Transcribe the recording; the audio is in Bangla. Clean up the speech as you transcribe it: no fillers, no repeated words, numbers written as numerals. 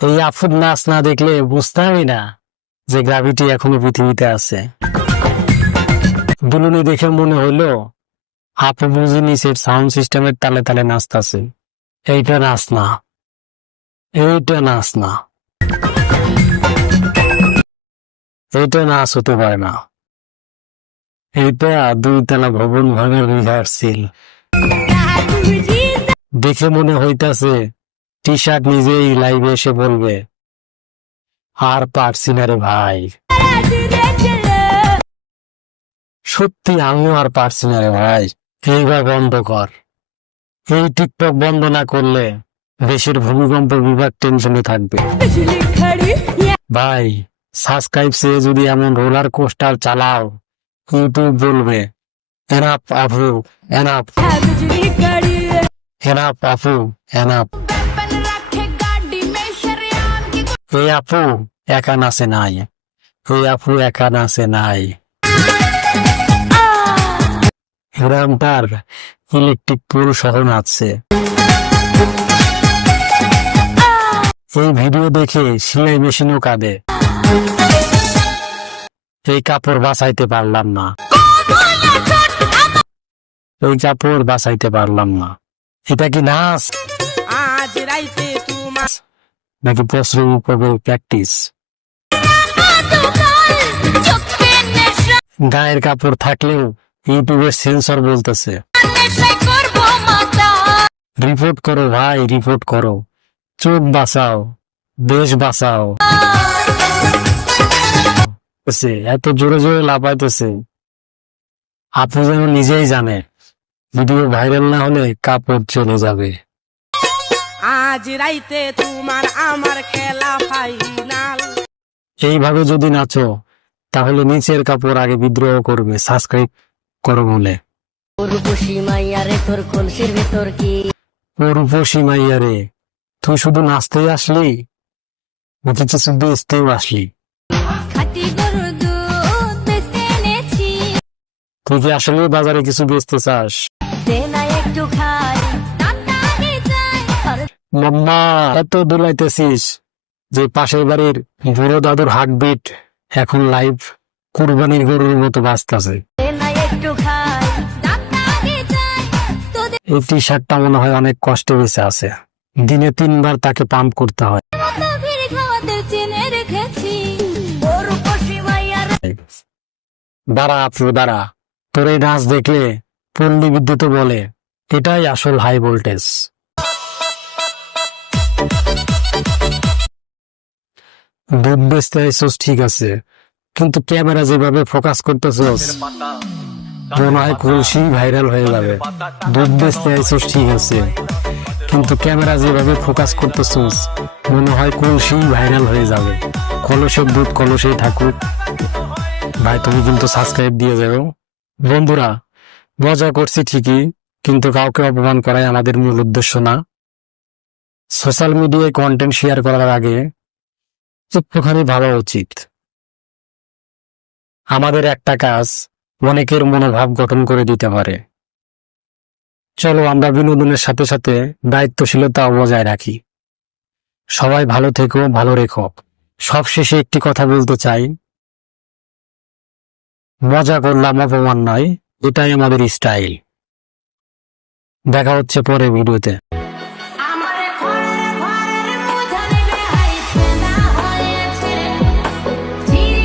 এই আফুর নাচ না দেখলে বুঝতামই না যে গ্রাভিটি এখনো পৃথিবীতে আছে। দুলুনি দেখে মনে হইলো আপু বুঝি নিচের সাউন্ড সিস্টেমের তালে তালে নাচতাছে। এইটা নাচ না, এইটা নাচ না, এইটা নাচ হতে পারে না। এইটা 2 তলা ভবন ভাঙার রিহার্সেল। দেখে মনে হইতাছে টি শার্ট নিজেই লাইভে এসে বলবে আর পারছি না রে ভাই। সত্যি আমিও আর পারছি না রে ভাই। এইবার বন্ধ কর। এই টিকটক বন্ধ না করলে দেশের ভূমিকম্প বিভাগ টেনশনে থাকবে। ভাই সাবস্ক্রাইব সে যদি এমন রোলার কোস্টার চালাও, ইউটিউব বলবে এনাফ আপু, এনাফ এনাফ আপু, এনাফ। এই আপু একা নাচে নাই, এই আপু একা নাচে নাই। এরম তার ইলেকট্রিক পুল সহ নাচছে। এই ভিডিও দেখে সেলাই মেশিনও কাঁদে। এই কাপড় বাঁচাইতে পারলাম না, এই কাপড় বাঁচাইতে পারলাম না। এটা কি নাচ নাকি পশ্চিম প্র্যাকটিস? গায়ের কাপড় থাকলেও ইউটিউবের সেন্সর বলতেছে রিপোর্ট করো ভাই, রিপোর্ট করো। চোখ বাঁচাও, দেশ বাঁচাও। এত জোরে জোরে লাফাইতেছে, আপু যেন নিজেই জানে ভিডিও ভাইরাল না হলে কাপড় চলে যাবে। আজ রাইতে তোমার আমার খেলা ফাইনাল। এইভাবে যদি নাচো তাহলে নিচের কাপড় আগে বিদ্রোহ করবে সাবস্ক্রাইব করো বলে। রূপসী মাইয়া রে তোর কলসির ভেতর কি? ও রূপসী মাইয়া রে, তুই শুধু নাচতেই আসলি নাকি কিছু বেচতেও আসলি? খাঁটি গরুর দুধ বেচতে এনেছি, তুই কি আসলে বাজারে কিছু বেচতে চাস? দে না একটু খাই, তাড়াতাড়ি যাই। মাম্মা এত দোলাইতেছিস যে পাশের বাড়ির বুড়ো দাদুর হার্টবিট এখন লাইভ কুরবানির গরুর মতো বাজতেছে। দে না একটু খাই, তাড়াতাড়ি যাই। তোদের এই টি শার্টটা মনে হয় অনেক কষ্টে বেঁচে আছে। দিনে 3 বার তাকে পাম্প করতে হয়। মতো ভিড় খাওয়াতে চেনে রেখেছি। ও রূপসী মাইয়া রে দাঁড়া আপু দাঁড়া, তোর এই নাচ দেখলে পল্লী বিদ্যুৎ বলে এটাই আসল হাই ভোল্টেজ। দুধ বেচতে আইসোস ঠিক আছে, কিন্তু ক্যামেরা যেভাবে ফোকাস করতেছোস মনে হয় কলসি ভাইরাল হয়ে যাবে। দুধ বেচতে আইসোস ঠিক আছে, কিন্তু ক্যামেরা যেভাবে ফোকাস করতেছোস মনে হয় কলসি ভাইরাল হয়ে যাবে। কলসের দুধ কলসেই থাকুক। ভাই তুমি কিন্তু সাবস্ক্রাইব দিয়ে যাও। বন্ধুরা মজা করছি ঠিকই, কিন্তু কাউকে অপমান করাই আমাদের মূল উদ্দেশ্য না। সোশ্যাল মিডিয়ায় কন্টেন্ট শেয়ার করার আগে একটুখানি ভাবা উচিত। আমাদের একটা কাজ অনেকের মনোভাব গঠন করে দিতে পারে। চলো আমরা বিনোদনের সাথে সাথে দায়িত্বশীলতাও বজায় রাখি। সবাই ভালো থেকো, ভালো রেখো। সবশেষে একটি কথা বলতে চাই, মজা করলাম অপমান নয়, এটাই আমাদের স্টাইল। দেখা হচ্ছে পরের ভিডিওতে।